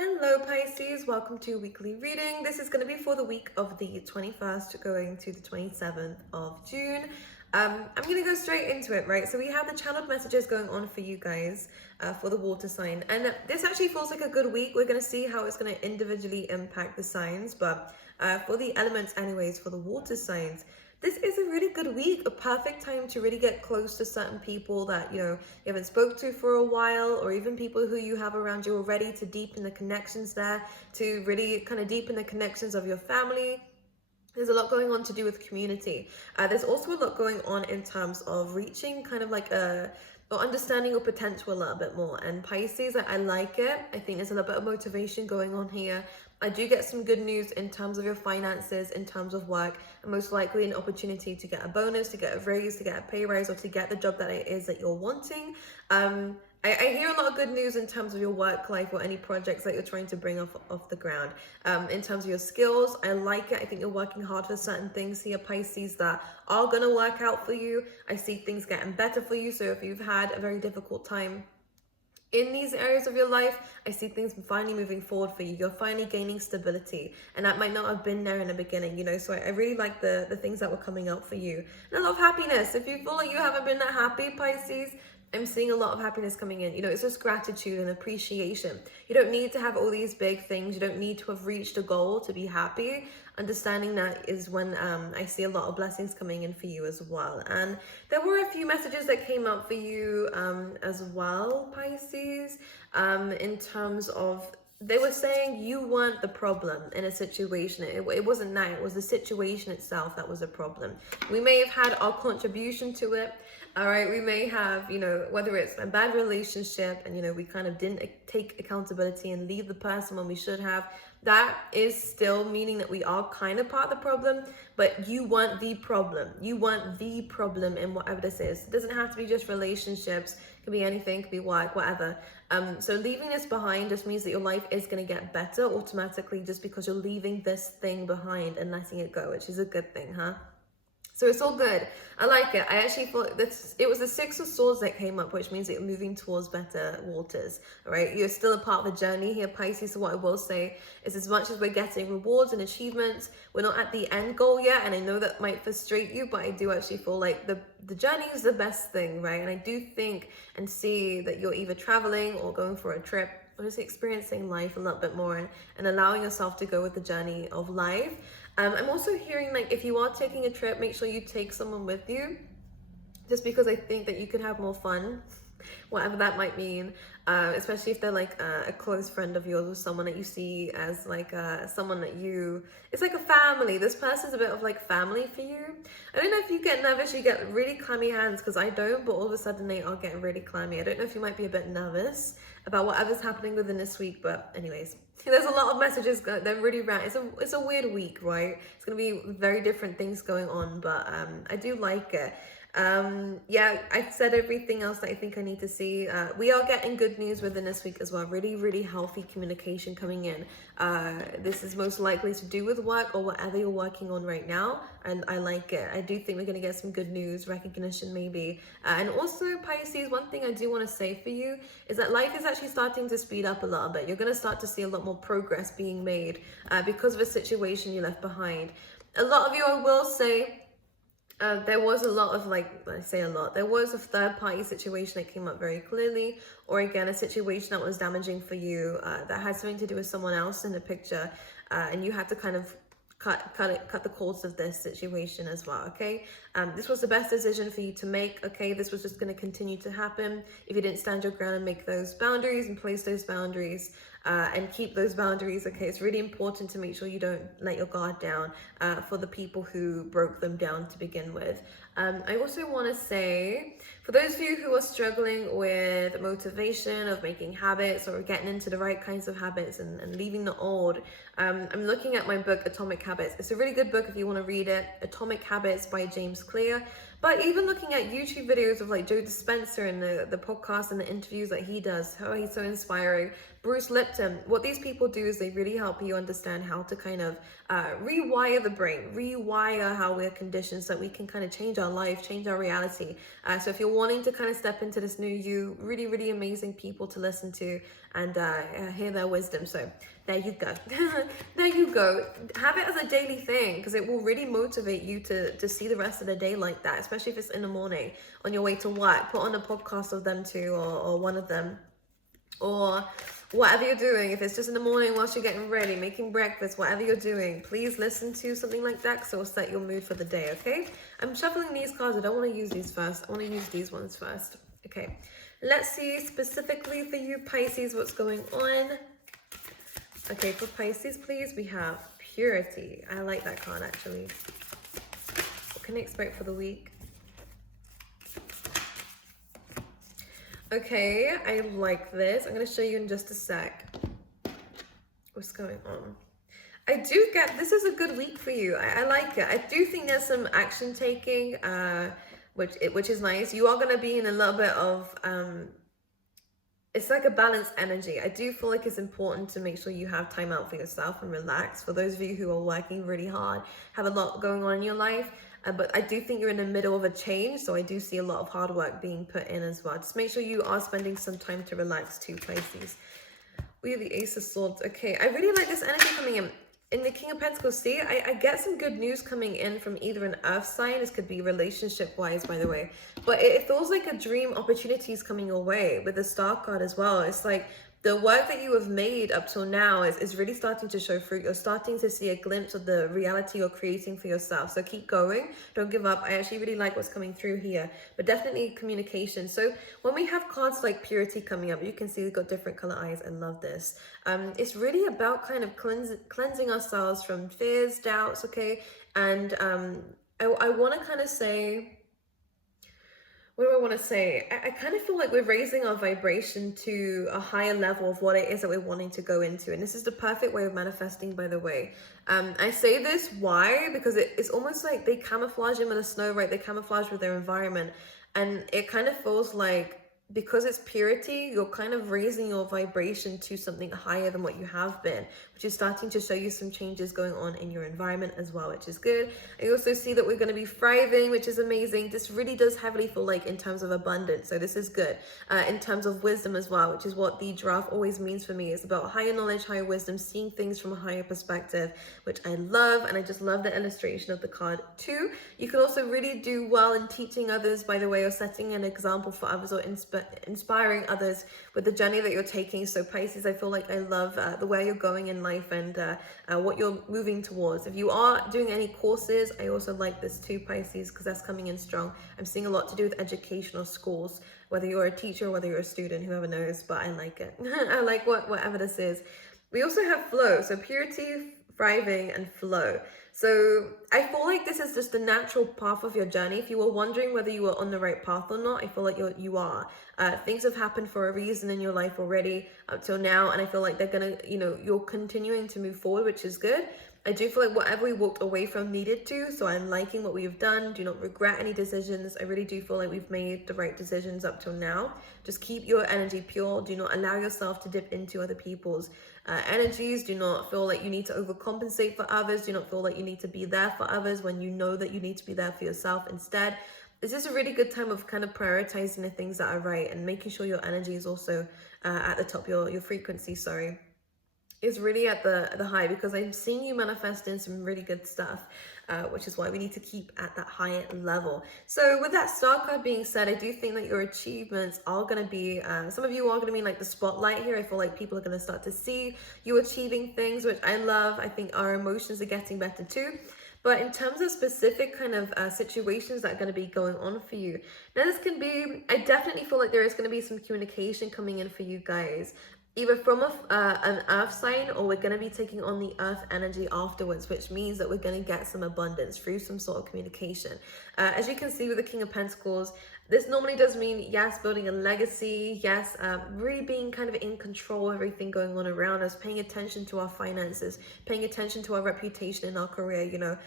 Hello Pisces, welcome to weekly reading. This is going to be for the week of the 21st going to the 27th of June. I'm going to go straight into it, right? So we have the channeled messages going on for you guys for the water sign. And this actually feels like a good week. We're going to see how it's going to individually impact the signs. But for the elements anyways, for the water signs, this is a really good week, a perfect time to really get close to certain people that, you haven't spoke to for a while, or even people who you have around you already, to deepen the connections there, to really kind of deepen the connections of your family. There's a lot going on to do with community. There's also a lot going on in terms of reaching kind of like or understanding your potential a little bit more. And Pisces, I like it. I think there's a little bit of motivation going on here. I do get some good news in terms of your finances, in terms of work, and most likely an opportunity to get a bonus, to get a raise, to get a pay rise, or to get the job that it is that you're wanting. I hear a lot of good news in terms of your work life or any projects that you're trying to bring off the ground. In terms of your skills, I like it. I think you're working hard for certain things here, Pisces, that are going to work out for you. I see things getting better for you. So if you've had a very difficult time in these areas of your life, I see things finally moving forward for you. You're finally gaining stability, and that might not have been there in the beginning, so I really like the things that were coming up for you. And I love happiness. If you feel like you haven't been that happy, Pisces, I'm seeing a lot of happiness coming in. It's just gratitude and appreciation. You don't need to have all these big things. You don't need to have reached a goal to be happy. Understanding that is when I see a lot of blessings coming in for you as well. And there were a few messages that came up for you as well, Pisces, in terms of, they were saying you weren't the problem in a situation. It wasn't that. It was the situation itself that was a problem. We may have had our contribution to it. All right, we may have, whether it's a bad relationship and, we kind of didn't take accountability and leave the person when we should have. That is still meaning that we are kind of part of the problem, but you weren't the problem. You weren't the problem in whatever this is. It doesn't have to be just relationships. It could be anything, it could be work, whatever. So leaving this behind just means that your life is going to get better automatically, just because you're leaving this thing behind and letting it go, which is a good thing, huh? So it's all good. I like it. I actually thought that it was the Six of Swords that came up, which means that you're moving towards better waters. All right. You're still a part of the journey here, Pisces. So what I will say is, as much as we're getting rewards and achievements, we're not at the end goal yet. And I know that might frustrate you, but I do actually feel like the journey is the best thing, right? And I do think and see that you're either traveling or going for a trip, or just experiencing life a little bit more and allowing yourself to go with the journey of life. I'm also hearing, like, if you are taking a trip, make sure you take someone with you, just because I think that you could have more fun, whatever that might mean, especially if they're like a close friend of yours, or someone that you see as like someone that it's like a family. This person's a bit of like family for you. I don't know if you get nervous, you get really clammy hands, because I don't, but all of a sudden they are getting really clammy. I don't know if you might be a bit nervous about whatever's happening within this week, but anyways, there's a lot of messages. They're really rant. It's a weird week, right? It's gonna be very different things going on, but I do like it. Yeah, I've said everything else that I think I need to see. We are getting good news within this week as well. Really, really healthy communication coming in. This is most likely to do with work or whatever you're working on right now, and I like it. I do think we're going to get some good news, recognition maybe. And also, Pisces, one thing I do want to say for you is that life is actually starting to speed up a little bit. You're going to start to see a lot more progress being made because of a situation you left behind. A lot of you, I will say, there was a lot of, there was a third-party situation that came up very clearly, or again, a situation that was damaging for you, that had something to do with someone else in the picture, and you had to kind of cut the course of this situation as well, okay? This was the best decision for you to make, okay? This was just going to continue to happen if you didn't stand your ground and make those boundaries and place those boundaries and keep those boundaries, okay? It's really important to make sure you don't let your guard down for the people who broke them down to begin with. I also want to say, for those of you who are struggling with motivation of making habits or getting into the right kinds of habits and leaving the old, I'm looking at my book, Atomic Habits. It's a really good book if you want to read it. Atomic Habits by James Clear. But even looking at YouTube videos of like Joe Dispenza and the podcast and the interviews that he does, how he's so inspiring. Bruce Lipton, what these people do is they really help you understand how to kind of rewire the brain, rewire how we're conditioned so that we can kind of change our life, change our reality. So if you're wanting to kind of step into this new you, really, really amazing people to listen to and hear their wisdom. So there you go. There you go. Have it as a daily thing because it will really motivate you to see the rest of the day like that, especially if it's in the morning on your way to work. Put on a podcast of them two or one of them, or whatever you're doing. If it's just in the morning whilst you're getting ready, making breakfast, whatever you're doing, please listen to something like that because it will set your mood for the day, okay? I'm shuffling these cards. I don't want to use these first. I want to use these ones first. Okay, let's see specifically for you, Pisces, what's going on. Okay, for Pisces, please, we have purity. I like that card, actually. What can you expect for the week? Okay, I like this. I'm going to show you in just a sec what's going on. I do get, this is a good week for you. I like it. I do think there's some action taking, which is nice. You are going to be in a little bit of, it's like a balanced energy. I do feel like it's important to make sure you have time out for yourself and relax. For those of you who are working really hard, have a lot going on in your life, but I do think you're in the middle of a change, so I do see a lot of hard work being put in as well. Just make sure you are spending some time to relax too, Pisces. We have the Ace of Swords. Okay, I really like this energy coming in. In the King of Pentacles, see, I get some good news coming in from either an earth sign. This could be relationship-wise, by the way. But it feels like a dream opportunity is coming your way with the Star card as well. It's like the work that you have made up till now is really starting to show fruit. You're starting to see a glimpse of the reality you're creating for yourself. So keep going. Don't give up. I actually really like what's coming through here. But definitely communication. So when we have cards like purity coming up, you can see we've got different color eyes. I love this. It's really about kind of cleansing ourselves from fears, doubts, okay? And I want to kind of say... What do I want to say? I kind of feel like we're raising our vibration to a higher level of what it is that we're wanting to go into. And this is the perfect way of manifesting, by the way. I say this, why? Because it's almost like they camouflage in with the snow, right? They camouflage with their environment. And it kind of feels like, because it's purity, you're kind of raising your vibration to something higher than what you have been, which is starting to show you some changes going on in your environment as well, which is good. I also see that we're going to be thriving, which is amazing. This really does heavily feel like in terms of abundance, so this is good. In terms of wisdom as well, which is what the giraffe always means for me. It's about higher knowledge, higher wisdom, seeing things from a higher perspective, which I love, and I just love the illustration of the card too. You can also really do well in teaching others, by the way, or setting an example for others, or inspiring others with the journey that you're taking. So Pisces, I feel like I love the way you're going in life and what you're moving towards. If you are doing any courses, I also like this too, Pisces, because that's coming in strong. I'm seeing a lot to do with educational schools, whether you're a teacher or whether you're a student, whoever knows, but I like it. I like whatever this is. We also have flow, so purity, thriving, and flow. So I feel like this is just the natural path of your journey. If you were wondering whether you were on the right path or not, I feel like you are. Things have happened for a reason in your life already up till now, and I feel like they're gonna, you're continuing to move forward, which is good. I do feel like whatever we walked away from needed to, so I'm liking what we've done. Do not regret any decisions. I really do feel like we've made the right decisions up till now. Just keep your energy pure. Do not allow yourself to dip into other people's energies. Do not feel like you need to overcompensate for others. Do not feel like you need to be there for others when you know that you need to be there for yourself instead. This is a really good time of kind of prioritizing the things that are right and making sure your energy is also at the top, your frequency, sorry, is really at the high, because I'm seeing you manifesting some really good stuff, which is why we need to keep at that higher level. So with that Star card being said, I do think that your achievements are going to be, some of you are going to be like the spotlight here. I feel like people are going to start to see you achieving things, which I love. I think our emotions are getting better too. But in terms of specific kind of situations that are going to be going on for you, now this can be, I definitely feel like there is going to be some communication coming in for you guys, either from an earth sign, or we're going to be taking on the earth energy afterwards, which means that we're going to get some abundance through some sort of communication. As you can see with the King of Pentacles, this normally does mean, yes, building a legacy, yes, really being kind of in control of everything going on around us, paying attention to our finances, paying attention to our reputation in our career,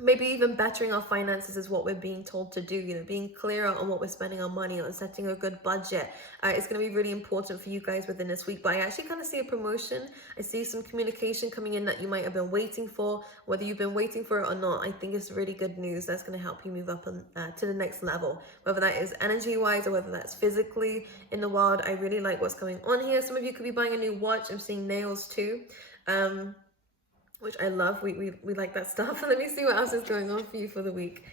maybe even bettering our finances is what we're being told to do, you know, being clearer on what we're spending our money on, setting a good budget. It's going to be really important for you guys within this week. But I actually kind of see a promotion. I see some communication coming in that you might have been waiting for. Whether you've been waiting for it or not, I think it's really good news that's going to help you move up on, to the next level, whether that is energy wise or whether that's physically in the world. I really like what's going on here. Some of you could be buying a new watch. I'm seeing nails too, which I love. We like that stuff. Let me see what else is going on for you for the week.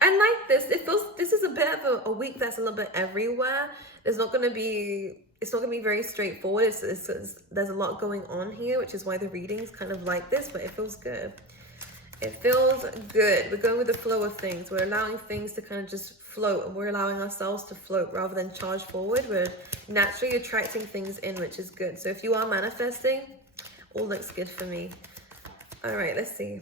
I like this. It feels, this is a bit of a week that's a little bit everywhere. It's not going to be very straightforward. There's a lot going on here, which is why the reading's kind of like this, but it feels good. It feels good. We're going with the flow of things. We're allowing things to kind of just float, and we're allowing ourselves to float rather than charge forward. We're naturally attracting things in, which is good. So if you are manifesting, all looks good for me. All right, let's see.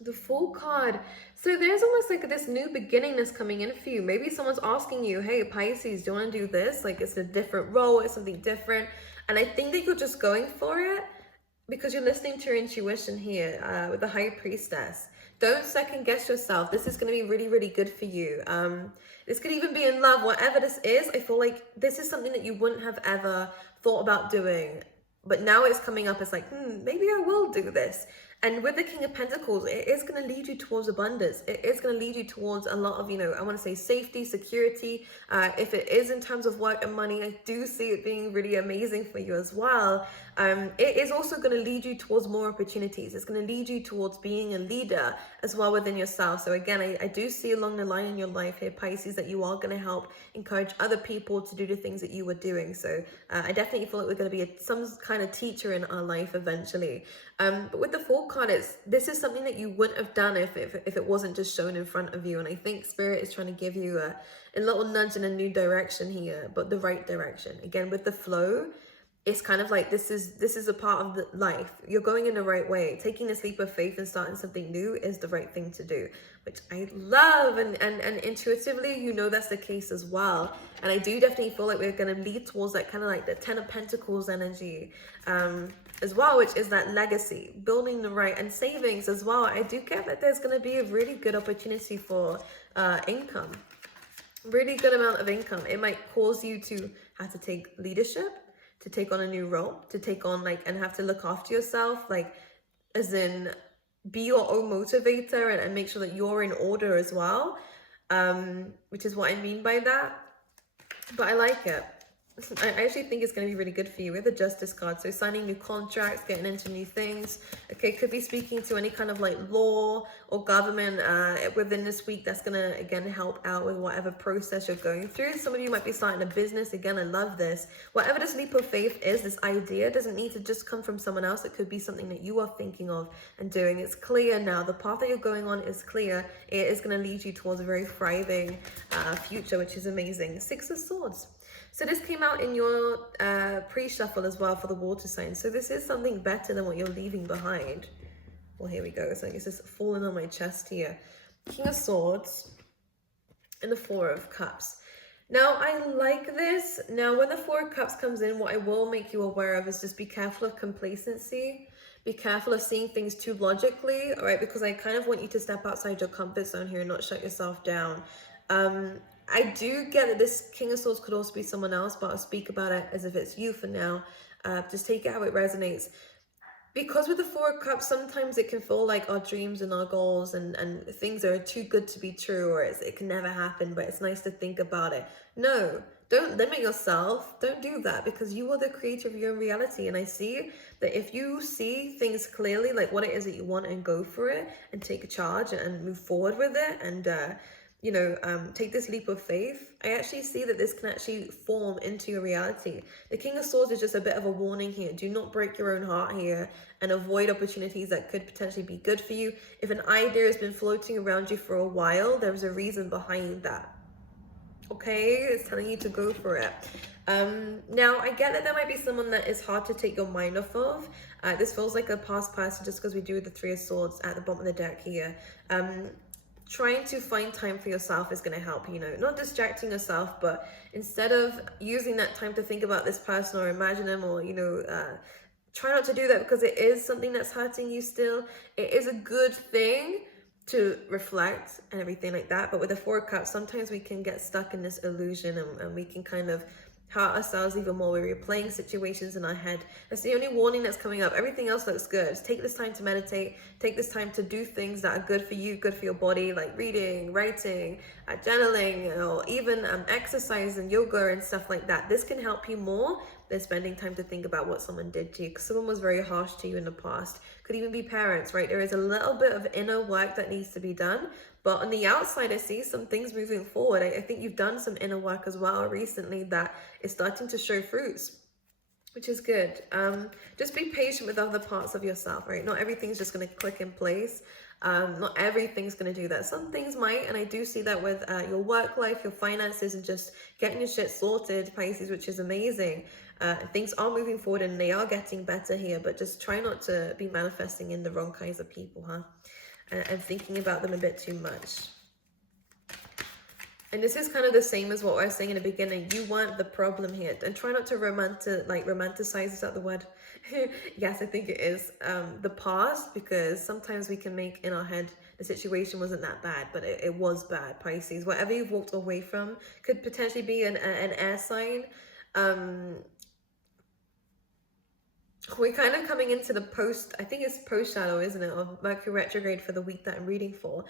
The Fool card. So there's almost like this new beginning that's coming in for you. Maybe someone's asking you, hey, Pisces, do you want to do this? Like, it's a different role, it's something different. And I think that you're just going for it because you're listening to your intuition here with the High Priestess. Don't second guess yourself. This is going to be really, really good for you. This could even be in love. Whatever this is, I feel like this is something that you wouldn't have ever thought about doing. But now it's coming up as like, maybe I will do this. And with the King of Pentacles, it is going to lead you towards abundance. It is going to lead you towards a lot of, you know, I want to say safety, security. If it is in terms of work and money, I do see it being really amazing for you as well. It is also going to lead you towards more opportunities. It's going to lead you towards being a leader as well within yourself. So again, I do see along the line in your life here, Pisces, that you are going to help encourage other people to do the things that you were doing. So I definitely feel like we're going to be some kind of teacher in our life eventually. But with the Fool card, this is something that you wouldn't have done if it wasn't just shown in front of you. And I think Spirit is trying to give you a little nudge in a new direction here, but the right direction. Again, with the flow, it's kind of like this is a part of the life. You're going in the right way. Taking this leap of faith and starting something new is the right thing to do, which I love. And intuitively, you know that's the case as well. And I do definitely feel like we're going to lead towards that kind of like the Ten of Pentacles energy as well, which is that legacy, building the right, and savings as well. I do get that there's going to be a really good opportunity for income. Really good amount of income. It might cause you to have to take leadership, to take on a new role, to take on like, and have to look after yourself, like as in be your own motivator and make sure that you're in order as well, which is what I mean by that. But I like it. I actually think it's going to be really good for you with the Justice card. So signing new contracts, getting into new things. Okay, could be speaking to any kind of like law or government within this week. That's going to, again, help out with whatever process you're going through. Some of you might be starting a business. Again, I love this. Whatever this leap of faith is, this idea doesn't need to just come from someone else. It could be something that you are thinking of and doing. It's clear now. The path that you're going on is clear. It is going to lead you towards a very thriving future, which is amazing. Six of Swords. So this came out in your pre-shuffle as well for the water sign. So this is something better than what you're leaving behind. Well, here we go. So it's just falling on my chest here. King of Swords and the Four of Cups. Now, I like this. Now, when the Four of Cups comes in, what I will make you aware of is just be careful of complacency. Be careful of seeing things too logically, all right? Because I kind of want you to step outside your comfort zone here and not shut yourself down. I do get that this King of Swords could also be someone else, but I'll speak about it as if it's you for now. Just take it how it resonates. Because with the Four of Cups, sometimes it can feel like our dreams and our goals and things are too good to be true, or it can never happen, but it's nice to think about it. No, don't limit yourself. Don't do that, because you are the creator of your own reality. And I see that if you see things clearly, like what it is that you want, and go for it and take charge and move forward with it and take this leap of faith, I actually see that this can actually form into your reality. The King of Swords is just a bit of a warning here. Do not break your own heart here and avoid opportunities that could potentially be good for you. If an idea has been floating around you for a while, there's a reason behind that. Okay, it's telling you to go for it. Now, I get that there might be someone that is hard to take your mind off of. This feels like a past person just because we do the Three of Swords at the bottom of the deck here. Trying to find time for yourself is going to help, not distracting yourself, but instead of using that time to think about this person or imagine them or, try not to do that, because it is something that's hurting you still. It is a good thing to reflect and everything like that, but with the Four of Cups, sometimes we can get stuck in this illusion, and we can kind of hurt ourselves even more. We're replaying situations in our head. That's the only warning that's coming up. Everything else looks good. Just take this time to meditate. Take this time to do things that are good for you, good for your body, like reading, writing, journaling, or even exercise and yoga and stuff like that. This can help you more than spending time to think about what someone did to you, because someone was very harsh to you in the past. Could even be parents, right? There is a little bit of inner work that needs to be done. But on the outside, I see some things moving forward. I think you've done some inner work as well recently that is starting to show fruits, which is good. Just be patient with other parts of yourself, right? Not everything's just going to click in place. Not everything's going to do that. Some things might, and I do see that with your work life, your finances, and just getting your shit sorted, Pisces, which is amazing. Things are moving forward and they are getting better here, but just try not to be manifesting in the wrong kinds of people, huh? And thinking about them a bit too much. And this is kind of the same as what I was saying in the beginning. You weren't the problem here. And try not to romanticize, is that the word? Yes, I think it is. The past, because sometimes we can make in our head the situation wasn't that bad, but it was bad, Pisces. Whatever you've walked away from could potentially be an air sign. We're kind of coming into the I think it's post shadow, isn't it, of Mercury retrograde for the week that I'm reading for.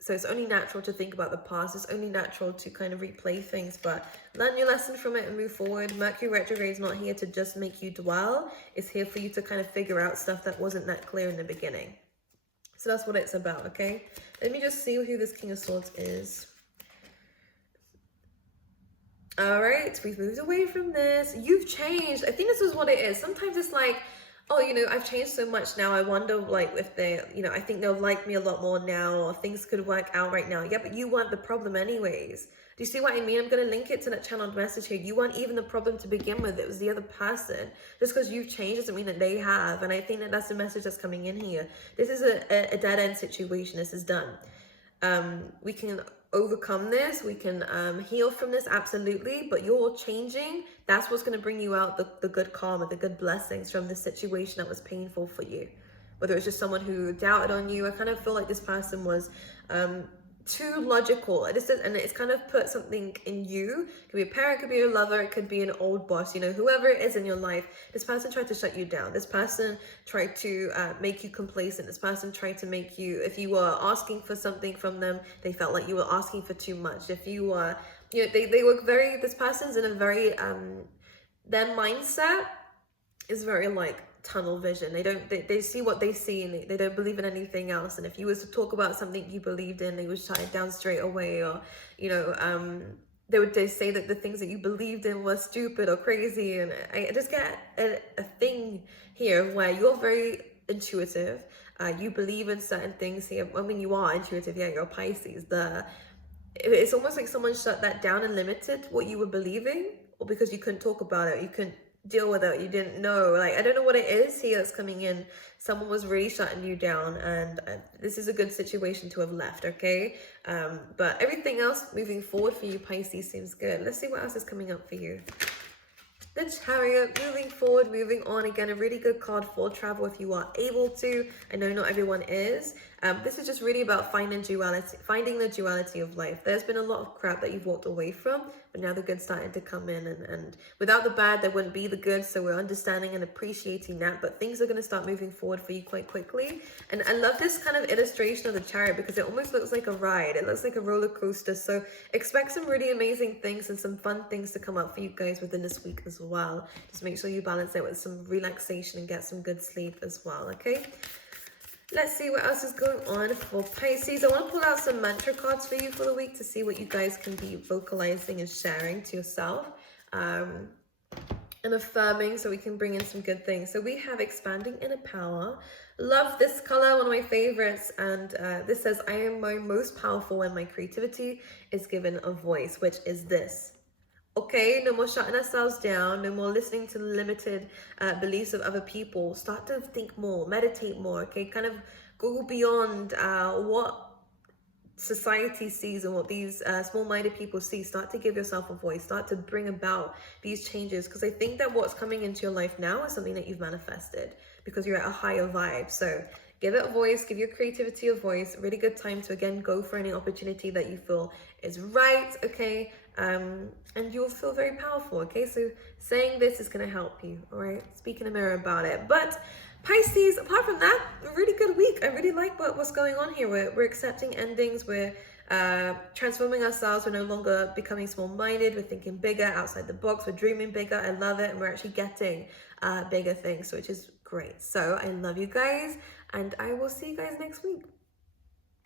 So it's only natural to think about the past. It's only natural to kind of replay things, but learn your lesson from it and move forward. Mercury retrograde is not here to just make you dwell. It's here for you to kind of figure out stuff that wasn't that clear in the beginning. So that's what it's about, okay? Let me just see who this King of Swords is. All right, we've moved away from this. You've changed. I think this is what it is. Sometimes it's like, oh, you know, I've changed so much now. I wonder, like, if they, you know, I think they'll like me a lot more now, or things could work out right now. Yeah, but you weren't the problem anyways. Do you see what I mean? I'm going to link it to that channeled message here. You weren't even the problem to begin with. It was the other person. Just because you've changed doesn't mean that they have. And I think that that's the message that's coming in here. This is a dead-end situation. This is done. We can overcome this, we can heal from this, absolutely, but you're changing. That's what's going to bring you out the good karma, the good blessings from this situation that was painful for you. Whether it's just someone who doubted on you, I kind of feel like this person was too logical, and it's kind of put something in you. It could be a parent, it could be a lover, it could be an old boss, you know, whoever it is in your life. This person tried to shut you down. This person tried to make you complacent. This person tried to make you, if you were asking for something from them, they felt like you were asking for too much. If you were, you know, they were very, this person's in a very, their mindset is very like tunnel vision. They see what they see, and they don't believe in anything else. And if you was to talk about something you believed in, they would shut it down straight away. Or, you know, they say that the things that you believed in were stupid or crazy. And I just get a thing here where you're very intuitive. You believe in certain things here. I mean, you are intuitive. Yeah, you're a Pisces. It's almost like someone shut that down and limited what you were believing, or because you couldn't talk about it, you couldn't deal with it, you didn't know. Like, I don't know what it is here that's coming in. Someone was really shutting you down, and this is a good situation to have left, okay? But everything else moving forward for you, Pisces, seems good. Let's see what else is coming up for you. The Chariot, moving forward, moving on. Again, a really good card for travel if you are able to. I know not everyone is. This is just really about finding the duality of life. There's been a lot of crap that you've walked away from, but now the good's starting to come in, and without the bad, there wouldn't be the good. So we're understanding and appreciating that, but things are going to start moving forward for you quite quickly. And I love this kind of illustration of the Chariot because it almost looks like a ride. It looks like a roller coaster. So expect some really amazing things and some fun things to come up for you guys within this week as well. Just make sure you balance it with some relaxation and get some good sleep as well, okay? Let's see what else is going on for Pisces. I want to pull out some mantra cards for you for the week to see what you guys can be vocalizing and sharing to yourself and affirming, so we can bring in some good things. So we have expanding inner power. Love this color, one of my favorites. And this says, I am my most powerful when my creativity is given a voice, which is this. Okay, no more shutting ourselves down, no more listening to the limited beliefs of other people. Start to think more, meditate more, okay? Kind of go beyond what society sees and what these small-minded people see, start to give yourself a voice, start to bring about these changes, because I think that what's coming into your life now is something that you've manifested because you're at a higher vibe. So give it a voice, give your creativity a voice. Really good time to again go for any opportunity that you feel is right, okay? And you'll feel very powerful, okay? So saying this is going to help you, all right? Speak in a mirror about it. But Pisces, apart from that, a really good week. I really like what's going on here. We're accepting endings. We're transforming ourselves. We're no longer becoming small-minded. We're thinking bigger, outside the box. We're dreaming bigger. I love it. And we're actually getting bigger things, which is great. So I love you guys, and I will see you guys next week.